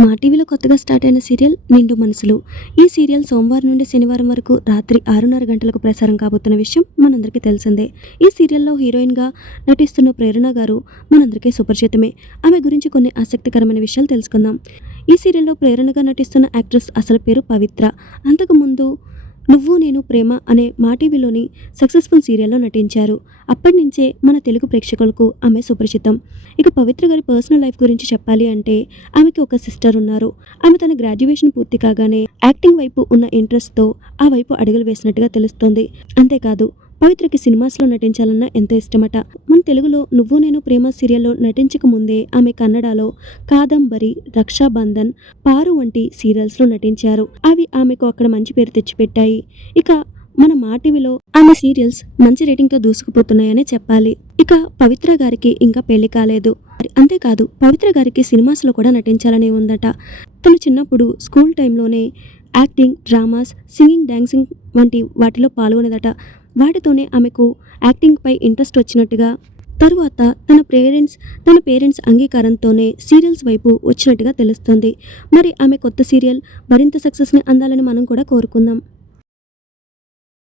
మా టీవీలో కొత్తగా స్టార్ట్ అయిన సీరియల్ నిండు మనసులు. ఈ సీరియల్ సోమవారం నుండి శనివారం వరకు రాత్రి ఆరున్నర గంటలకు ప్రసారం కాబోతున్న విషయం మనందరికీ తెలిసిందే. ఈ సీరియల్లో హీరోయిన్గా నటిస్తున్న ప్రేరణ గారు మనందరికీ సుపరిచితమే. ఆమె గురించి కొన్ని ఆసక్తికరమైన విషయాలు తెలుసుకుందాం. ఈ సీరియల్లో ప్రేరణగా నటిస్తున్న యాక్ట్రెస్ అసలు పేరు పవిత్ర. అంతకుముందు నువ్వు నేను ప్రేమ అనే మా టీవీలోని సక్సెస్ఫుల్ సీరియల్లో నటించారు. అప్పటి నుంచే మన తెలుగు ప్రేక్షకులకు ఆమె సుపరిచితం. ఇక పవిత్ర గారి పర్సనల్ లైఫ్ గురించి చెప్పాలి అంటే ఆమెకి ఒక సిస్టర్ ఉన్నారు. ఆమె తన గ్రాడ్యుయేషన్ పూర్తి కాగానే యాక్టింగ్ వైపు ఉన్న ఇంట్రెస్ట్తో ఆ వైపు అడుగులు వేసినట్టుగా తెలుస్తోంది. అంతేకాదు పవిత్రకి సినిమాస్లో నటించాలన్న ఎంతో ఇష్టమట. మన తెలుగులో నువ్వు నేను ప్రేమ సీరియల్లో నటించక ముందే ఆమె కన్నడలో కాదంబరి రక్షాబంధన్ పారు వంటి సీరియల్స్లో నటించారు. అవి ఆమెకు అక్కడ మంచి పేరు తెచ్చిపెట్టాయి. ఇక మన మా టీవీలో ఆమె సీరియల్స్ మంచి రేటింగ్తో దూసుకుపోతున్నాయనే చెప్పాలి. ఇక పవిత్ర గారికి ఇంకా పెళ్ళి కాలేదు. అంతేకాదు పవిత్ర గారికి సినిమాస్లో కూడా నటించాలని ఉందట. తను చిన్నప్పుడు స్కూల్ టైంలోనే యాక్టింగ్ డ్రామాస్ సింగింగ్ డ్యాన్సింగ్ వంటి వాటిలో పాల్గొనేదట. వాటితోనే ఆమెకు యాక్టింగ్పై ఇంట్రెస్ట్ వచ్చినట్టుగా తరువాత తన పేరెంట్స్ తన పేరెంట్స్ అంగీకారంతోనే సీరియల్స్ వైపు వచ్చినట్టుగా తెలుస్తుంది. మరి ఆమె కొత్త సీరియల్ మరింత సక్సెస్ని అందాలని మనం కూడా కోరుకుందాం.